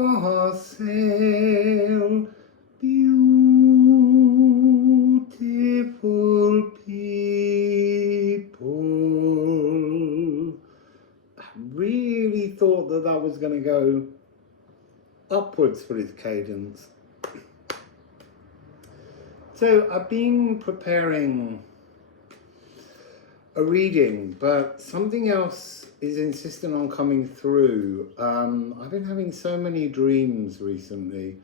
Wassail, beautiful people. I really thought that that was going to go upwards for his cadence. So I've been preparing a reading, but something else is insistent on coming through. I've been having so many dreams recently,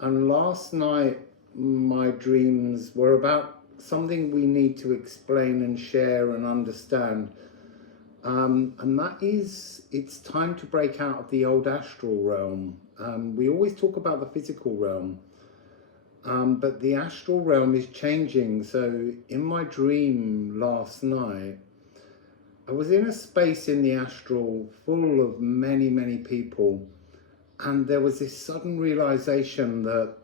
and last night my dreams were about something we need to explain and share and understand, and that is, it's time to break out of the old astral realm. We always talk about the physical realm, but the astral realm is changing. So in my dream last night, I was in a space in the astral full of many, many people, and there was this sudden realization that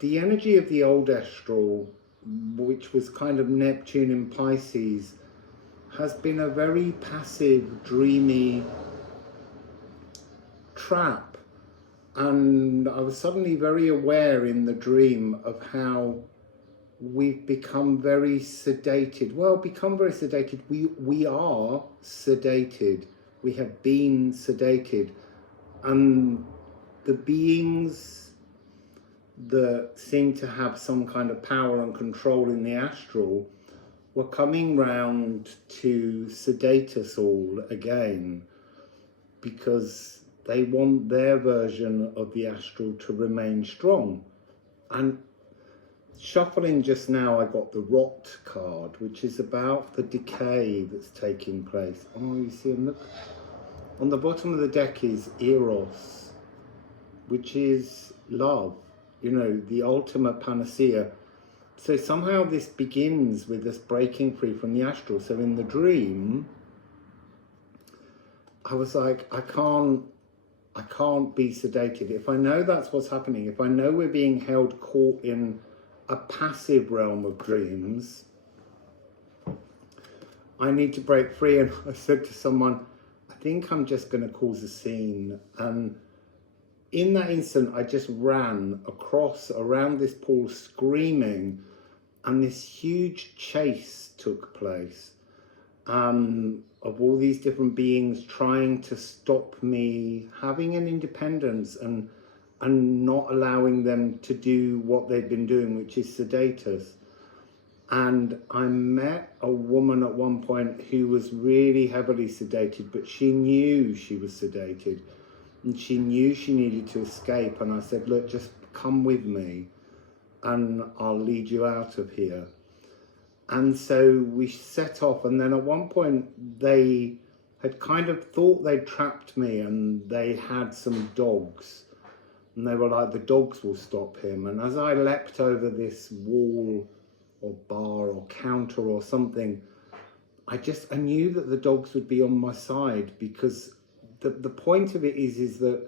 the energy of the old astral, which was kind of Neptune in Pisces, has been a very passive, dreamy trap. And I was suddenly very aware in the dream of how we've become very sedated. Well, become very sedated. We are sedated. We have been sedated. And the beings that seem to have some kind of power and control in the astral were coming round to sedate us all again, because they want their version of the astral to remain strong. And shuffling just now, I got the Rot card, which is about the decay that's taking place. Oh, you see, look, on the bottom of the deck is Eros, which is love, you know, the ultimate panacea. So somehow this begins with us breaking free from the astral. So in the dream, I was like, I can't be sedated. If I know that's what's happening, if I know we're being held caught in a passive realm of dreams, I need to break free. And I said to someone, I think I'm just going to cause a scene. And in that instant, I just ran around this pool screaming, and this huge chase took place. Of all these different beings trying to stop me having an independence and not allowing them to do what they've been doing, which is sedate us. And I met a woman at one point who was really heavily sedated, but she knew she was sedated and she knew she needed to escape. And I said, look, just come with me and I'll lead you out of here. And so we set off, and then at one point they had kind of thought they'd trapped me, and they had some dogs, and they were like, the dogs will stop him. And as I leapt over this wall or bar or counter or something, I knew that the dogs would be on my side, because the point of it is that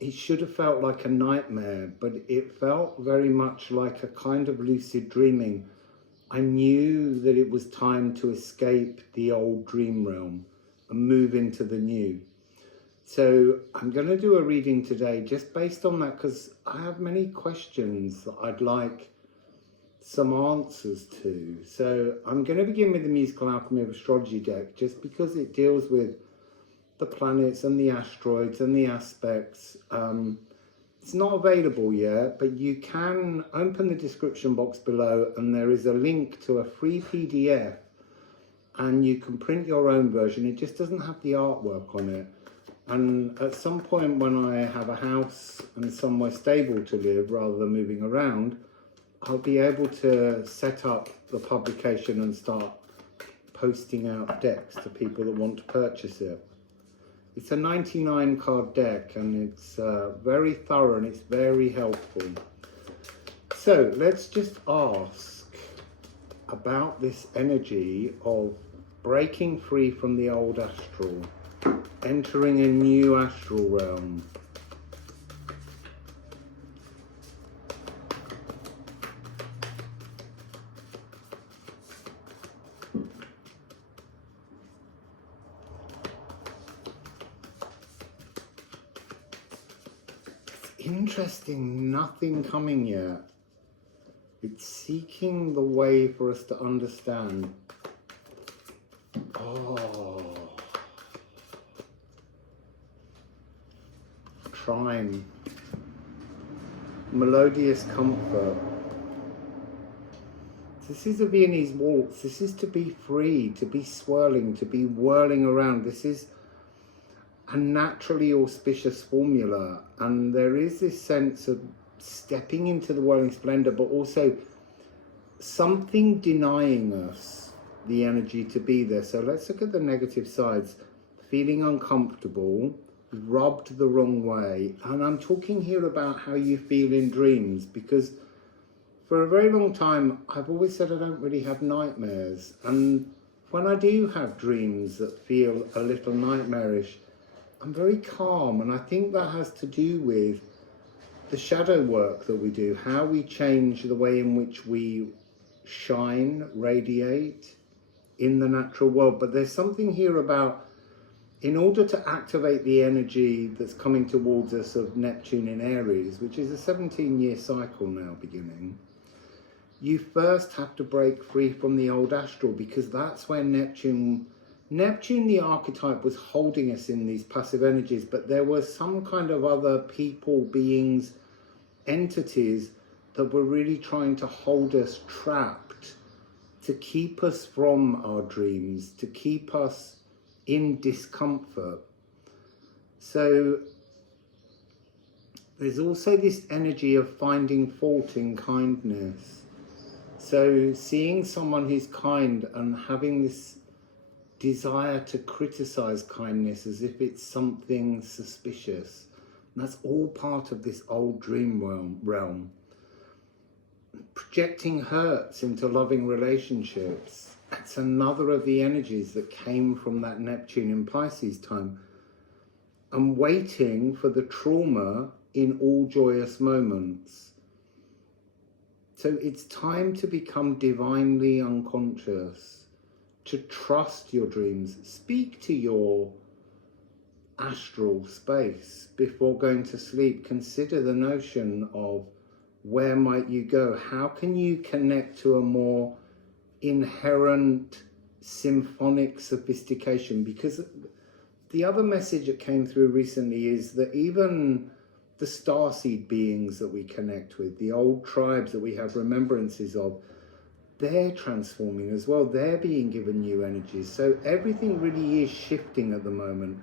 it should have felt like a nightmare, but it felt very much like a kind of lucid dreaming. I knew that it was time to escape the old dream realm and move into the new. So I'm going to do a reading today just based on that, because I have many questions that I'd like some answers to. So I'm going to begin with the musical Alchemy of Astrology deck, just because it deals with the planets and the asteroids and the aspects. It's not available yet, but you can open the description box below and there is a link to a free PDF, and you can print your own version. It just doesn't have the artwork on it. And at some point when I have a house and somewhere stable to live rather than moving around, I'll be able to set up the publication and start posting out decks to people that want to purchase it. It's a 99 card deck, and it's very thorough and it's very helpful. So let's just ask about this energy of breaking free from the old astral, entering a new astral realm. Interesting, nothing coming yet. It's seeking the way for us to understand. Oh. Trine. Melodious comfort. This is a Viennese waltz. This is to be free, to be swirling, to be whirling around. This is a naturally auspicious formula. And there is this sense of stepping into the whirling splendor, but also something denying us the energy to be there. So let's look at the negative sides. Feeling uncomfortable, rubbed the wrong way. And I'm talking here about how you feel in dreams, because for a very long time, I've always said I don't really have nightmares. And when I do have dreams that feel a little nightmarish, I'm very calm. And I think that has to do with the shadow work that we do, how we change the way in which we shine, radiate in the natural world. But there's something here about, in order to activate the energy that's coming towards us of Neptune in Aries, which is a 17-year cycle now beginning, you first have to break free from the old astral, because that's where Neptune, the archetype, was holding us in these passive energies, but there were some kind of other people, beings, entities that were really trying to hold us trapped, to keep us from our dreams, to keep us in discomfort. So there's also this energy of finding fault in kindness. So seeing someone who's kind and having this desire to criticize kindness as if it's something suspicious. And that's all part of this old dream realm. Projecting hurts into loving relationships. That's another of the energies that came from that Neptune in Pisces time. And waiting for the trauma in all joyous moments. So it's time to become divinely unconscious, to trust your dreams. Speak to your astral space before going to sleep. Consider the notion of, where might you go? How can you connect to a more inherent symphonic sophistication? Because the other message that came through recently is that even the starseed beings that we connect with, the old tribes that we have remembrances of, they're transforming as well. They're being given new energies. So everything really is shifting at the moment.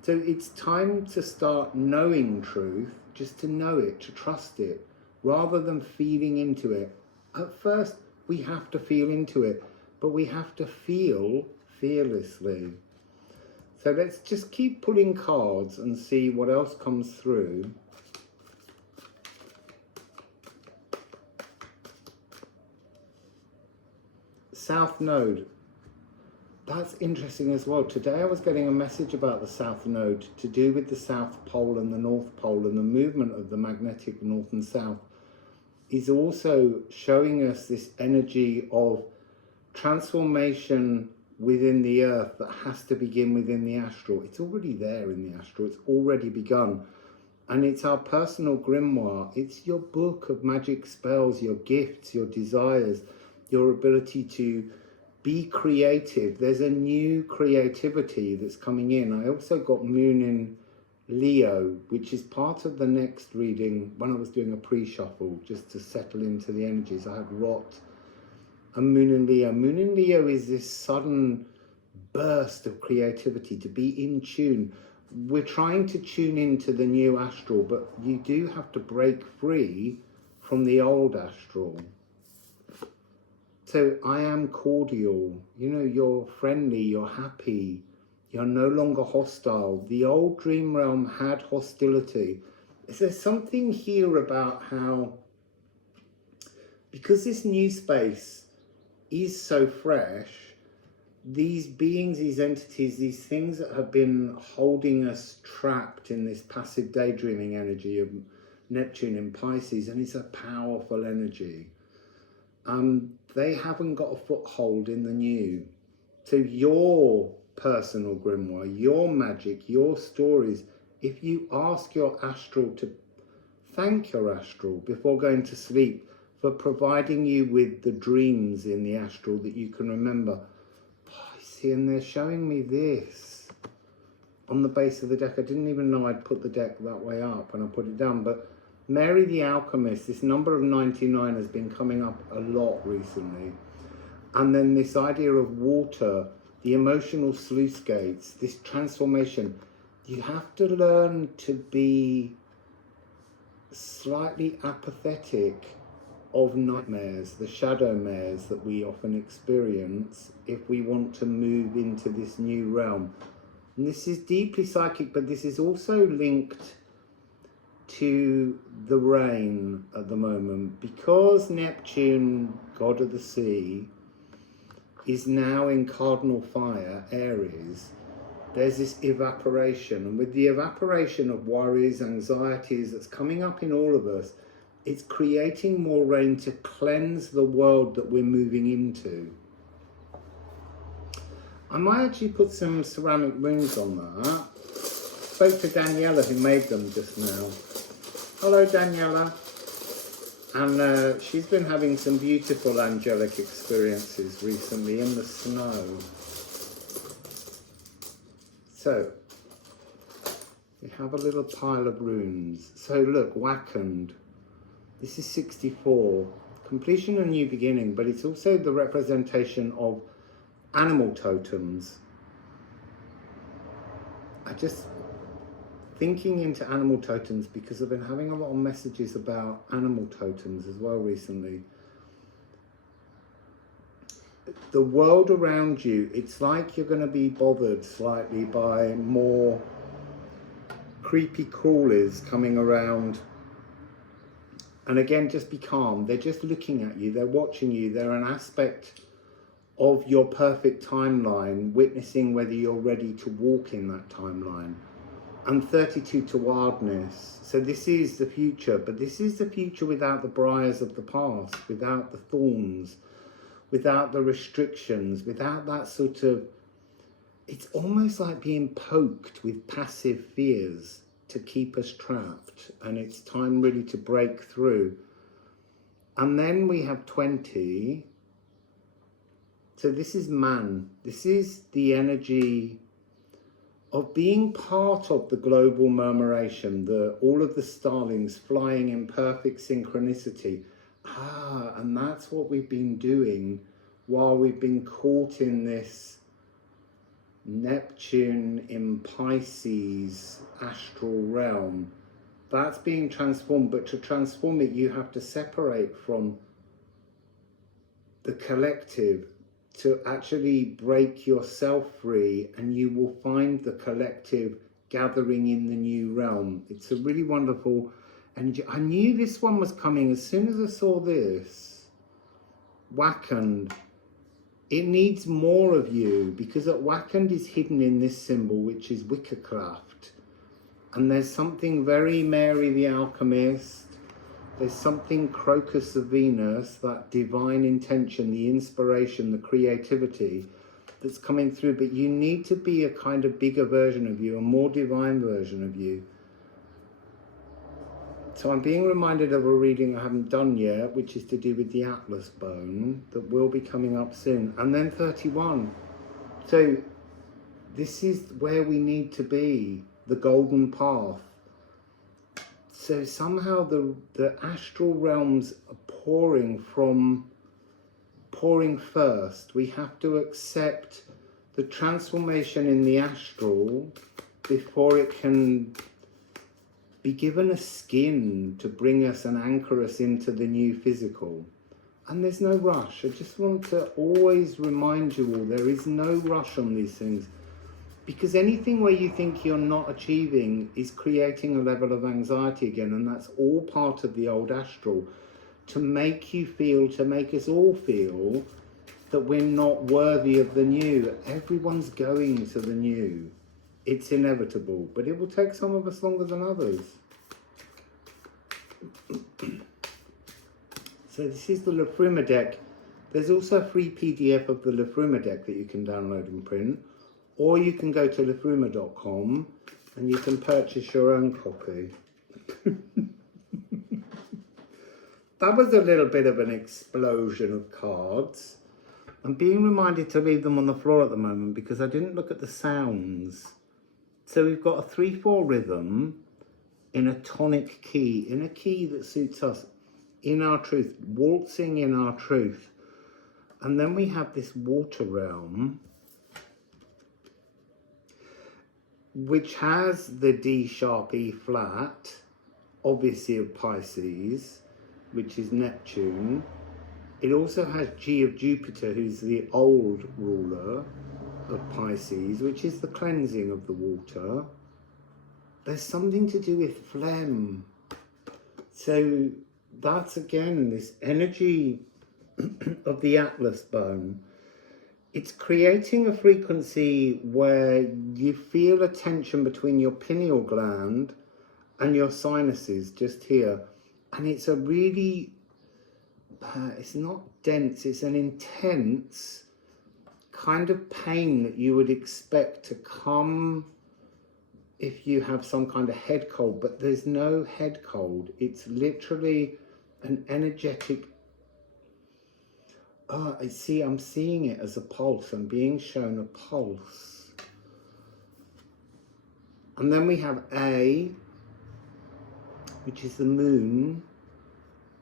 So it's time to start knowing truth, just to know it, to trust it, rather than feeling into it. At first, we have to feel into it, but we have to feel fearlessly. So let's just keep pulling cards and see what else comes through. South Node. That's interesting as well. Today I was getting a message about the South Node to do with the South Pole and the North Pole, and the movement of the magnetic North and South is also showing us this energy of transformation within the earth that has to begin within the astral. It's already there in the astral. It's already begun. And it's our personal grimoire. It's your book of magic spells, your gifts, your desires, your ability to be creative. There's a new creativity that's coming in. I also got Moon in Leo, which is part of the next reading when I was doing a pre-shuffle, just to settle into the energies. I had Rot and Moon in Leo. Moon in Leo is this sudden burst of creativity, to be in tune. We're trying to tune into the new astral, but you do have to break free from the old astral. So I am cordial, you know, you're friendly, you're happy, you're no longer hostile. The old dream realm had hostility. There's something here about how, because this new space is so fresh, these beings, these entities, these things that have been holding us trapped in this passive daydreaming energy of Neptune in Pisces, and it's a powerful energy. They haven't got a foothold in the new. So your personal grimoire, your magic, your stories, if you ask your astral to thank your astral before going to sleep for providing you with the dreams in the astral that you can remember. Oh, see, and they're showing me this on the base of the deck. I didn't even know I'd put the deck that way up when I put it down, but Mary the Alchemist, this number of 99 has been coming up a lot recently. And then this idea of water, the emotional sluice gates, this transformation. You have to learn to be slightly apathetic of nightmares, the shadow mares that we often experience if we want to move into this new realm. And this is deeply psychic, but this is also linked to the rain at the moment, because Neptune, god of the sea, is now in cardinal fire, Aries. There's this evaporation, and with the evaporation of worries, anxieties that's coming up in all of us, it's creating more rain to cleanse the world that we're moving into. I might actually put some ceramic runes on that. Spoke to Daniela, who made them just now. Hello, Daniela. And she's been having some beautiful angelic experiences recently in the snow. So, we have a little pile of runes. So look, Wakand. This is 64. Completion and new beginning, but it's also the representation of animal totems. I just thinking into animal totems because I've been having a lot of messages about animal totems as well recently. The world around you, it's like you're going to be bothered slightly by more creepy crawlies coming around. And again, just be calm. They're just looking at you. They're watching you. They're an aspect of your perfect timeline, witnessing whether you're ready to walk in that timeline. And 32 to wildness. So this is the future, but this is the future without the briars of the past, without the thorns, without the restrictions, without that sort of, it's almost like being poked with passive fears to keep us trapped, and it's time really to break through. And then we have 20. So this is man. This is the energy of being part of the global murmuration, all of the starlings flying in perfect synchronicity. And that's what we've been doing while we've been caught in this Neptune in Pisces astral realm. That's being transformed, but to transform it, you have to separate from the collective to actually break yourself free, and you will find the collective gathering in the new realm. It's a really wonderful energy. I knew this one was coming as soon as I saw this. Wakand. It needs more of you, because at Wakand is hidden in this symbol, which is Witchcraft. And there's something very Mary the Alchemist. There's something Crocus of Venus, that divine intention, the inspiration, the creativity that's coming through. But you need to be a kind of bigger version of you, a more divine version of you. So I'm being reminded of a reading I haven't done yet, which is to do with the Atlas bone, that will be coming up soon. And then 31. So this is where we need to be, the golden path. So somehow the astral realms are pouring first. We have to accept the transformation in the astral before it can be given a skin to bring us and anchor us into the new physical. And there's no rush. I just want to always remind you all, there is no rush on these things. Because anything where you think you're not achieving is creating a level of anxiety again, and that's all part of the old astral, to make you feel, to make us all feel that we're not worthy of the new. Everyone's going to the new. It's inevitable, but it will take some of us longer than others. So this is the Liffruma deck. There's also a free PDF of the Liffruma deck that you can download and print. Or you can go to liffruma.com and you can purchase your own copy. That was a little bit of an explosion of cards. I'm being reminded to leave them on the floor at the moment because I didn't look at the sounds. So we've got a 3/4 rhythm in a tonic key, in a key that suits us, in our truth, waltzing in our truth. And then we have this water realm, which has the D sharp E flat, obviously of Pisces, which is Neptune. It also has G of Jupiter, who's the old ruler of Pisces, which is the cleansing of the water. There's something to do with phlegm. So that's again this energy of the Atlas bone. It's creating a frequency where you feel a tension between your pineal gland and your sinuses just here. And it's a really, it's not dense, it's an intense kind of pain that you would expect to come if you have some kind of head cold, but there's no head cold. It's literally an energetic, I'm seeing it as a pulse. I'm being shown a pulse. And then we have A, which is the moon,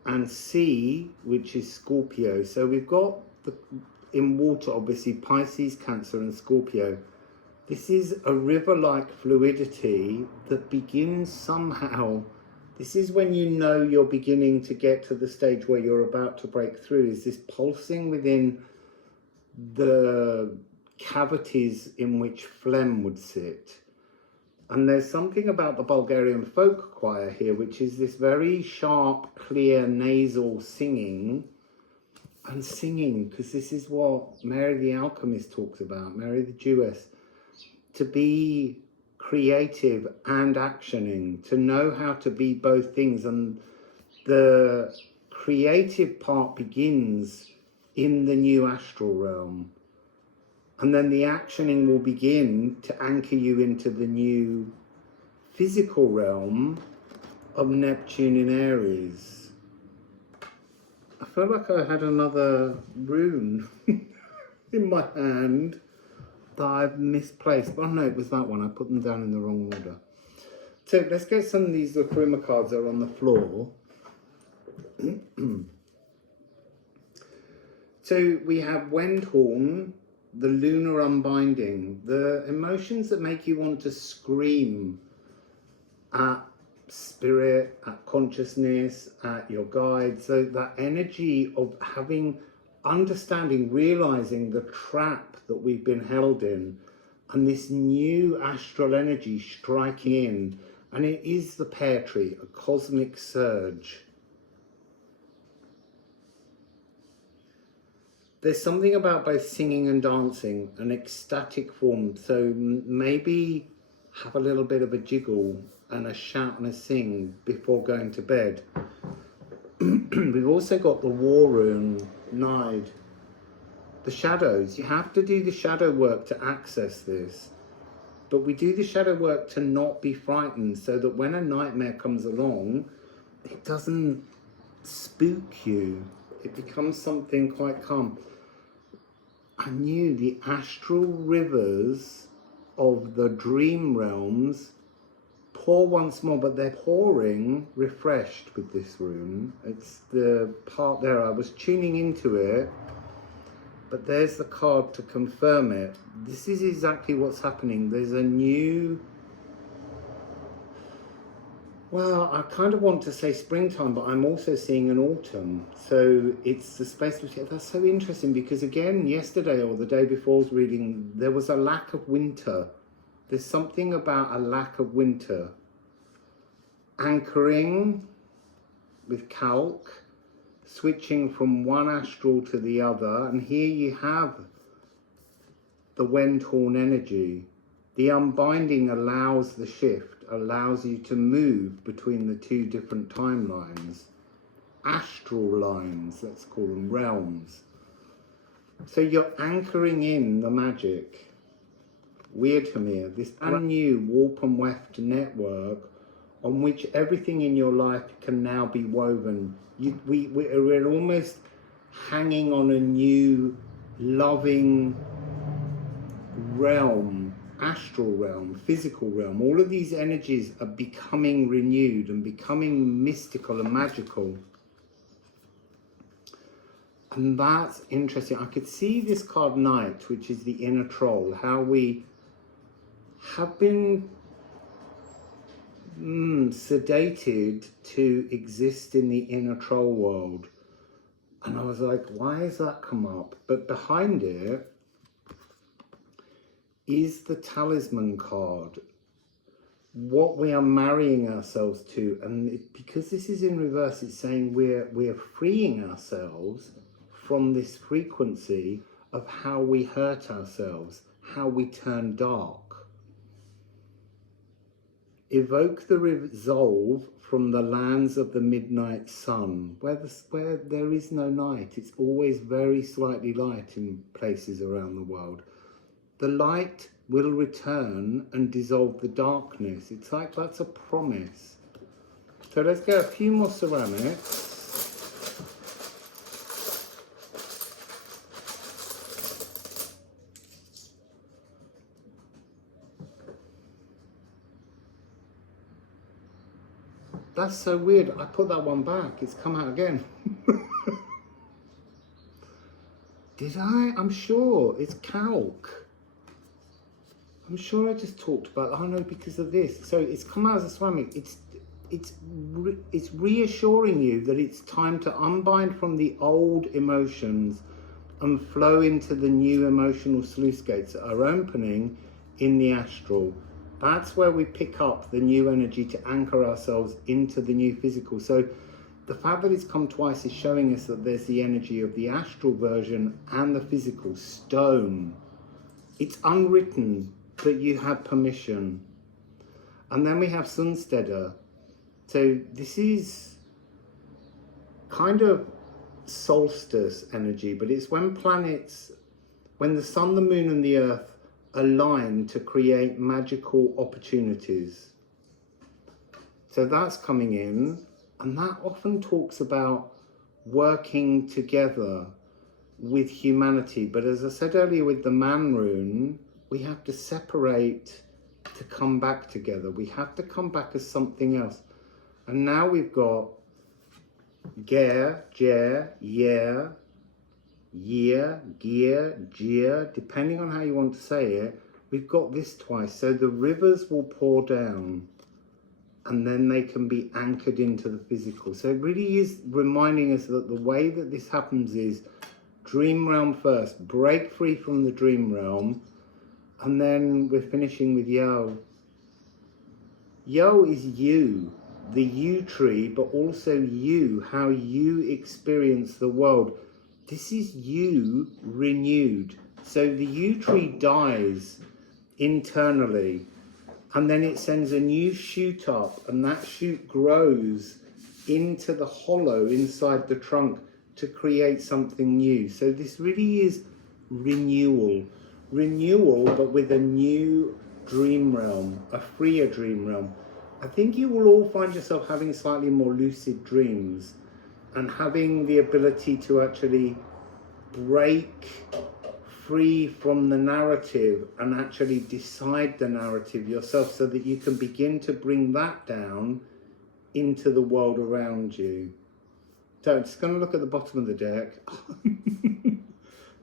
and C, which is Scorpio. So we've got in water, obviously, Pisces, Cancer, and Scorpio. This is a river-like fluidity that begins somehow. This is when you know you're beginning to get to the stage where you're about to break through, is this pulsing within the cavities in which phlegm would sit. And there's something about the Bulgarian folk choir here, which is this very sharp, clear, nasal singing. And singing, because this is what Mary the Alchemist talks about, Mary the Jewess, to be creative and actioning, to know how to be both things. And the creative part begins in the new astral realm. And then the actioning will begin to anchor you into the new physical realm of Neptune in Aries. I feel like I had another rune in my hand that I've misplaced. Oh no, it was that one. I put them down in the wrong order. So let's get some of these Liffruma cards that are on the floor. So we have Wendhorn, the lunar unbinding, the emotions that make you want to scream at spirit, at consciousness, at your guide. So that energy of having, understanding, realizing the trap that we've been held in, and this new astral energy striking in. And it is the pear tree, a cosmic surge. There's something about both singing and dancing, an ecstatic form. So maybe have a little bit of a jiggle and a shout and a sing before going to bed. We've also got the war rune, Nide. The shadows. You have to do the shadow work to access this. But we do the shadow work to not be frightened, so that when a nightmare comes along, it doesn't spook you. It becomes something quite calm. I knew the astral rivers of the dream realms pour once more, but they're pouring refreshed with this rune. It's the part there, I was tuning into it, but there's the card to confirm it. This is exactly what's happening. There's a new, well, I kind of want to say springtime, but I'm also seeing an autumn. So it's the space between. That's so interesting, because again, yesterday or the day before I was reading, there was a lack of winter. There's something about a lack of winter. Anchoring with calc, switching from one astral to the other, and here you have the Wendhorn energy. The unbinding allows the shift, allows you to move between the two different timelines, astral lines, let's call them, realms. So you're anchoring in the magic. Weird for me, this brand new warp and weft network on which everything in your life can now be woven. We're almost hanging on a new loving realm, astral realm, physical realm. All of these energies are becoming renewed and becoming mystical and magical. And that's interesting. I could see this card Knight, which is the inner troll, how we have been sedated to exist in the inner troll world. And I was like, why has that come up? But behind it is the talisman card, what we are marrying ourselves to. And because this is in reverse, it's saying we're freeing ourselves from this frequency of how we hurt ourselves, how we turn dark. Evoke the resolve from the lands of the midnight sun, where there is no night. It's always very slightly light in places around the world. The light will return and dissolve the darkness. It's like that's a promise. So let's get a few more ceramics. That's so weird. I put that one back. It's come out again. Did I? I'm sure. It's calc. I'm sure I just talked about, oh no, because of this. So it's come out as a ceramic. It's reassuring you that it's time to unbind from the old emotions and flow into the new emotional sluice gates that are opening in the astral. That's where we pick up the new energy to anchor ourselves into the new physical. So the fact that it's come twice is showing us that there's the energy of the astral version and the physical stone. It's unwritten, but you have permission. And then we have Sunsteader. So this is kind of solstice energy, but it's when planets, when the sun, the moon and the earth align to create magical opportunities. So that's coming in, and that often talks about working together with humanity. But as I said earlier with the man rune, we have to separate to come back together. We have to come back as something else. And now we've got Ger, Jer, Yer, Year, Gear, Jeer, depending on how you want to say it. We've got this twice. So the rivers will pour down and then they can be anchored into the physical. So it really is reminding us that the way that this happens is dream realm first, break free from the dream realm, and then we're finishing with Yo. Yo is you, the you tree, but also you, how you experience the world. This is you renewed. So the yew tree dies internally, and then it sends a new shoot up, and that shoot grows into the hollow inside the trunk to create something new. So this really is renewal, but with a new dream realm, a freer dream realm. I think you will all find yourself having slightly more lucid dreams and having the ability to actually break free from the narrative and actually decide the narrative yourself, so that you can begin to bring that down into the world around you. So I'm just going to look at the bottom of the deck.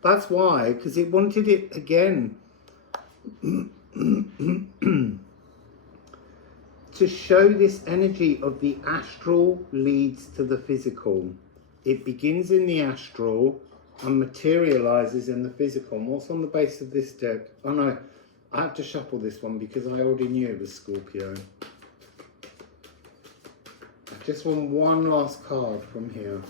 That's why, because it wanted it again to show this energy of the astral leads to the physical. It begins in the astral and materializes in the physical. And what's on the base of this deck? Oh no, I have to shuffle this one because I already knew it was Scorpio. I just want one last card from here.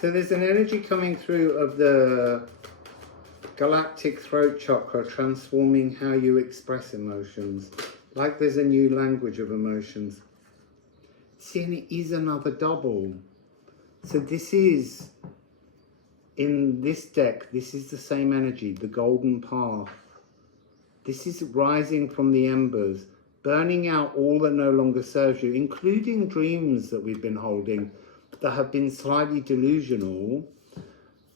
So there's an energy coming through of the galactic throat chakra, transforming how you express emotions. Like there's a new language of emotions. See, and it is another double. So this is in this deck, this is the same energy, the golden path. This is rising from the embers, burning out all that no longer serves you, including dreams that we've been holding that have been slightly delusional,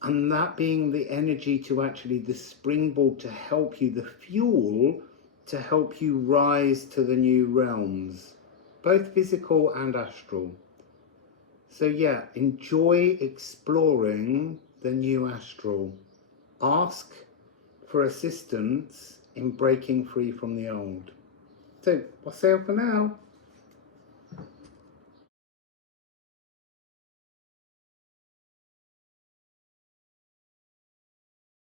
and that being the energy to actually, the springboard to help you, the fuel to help you rise to the new realms, both physical and astral. So yeah, enjoy exploring the new astral. Ask for assistance in breaking free from the old. So, Wassail for now.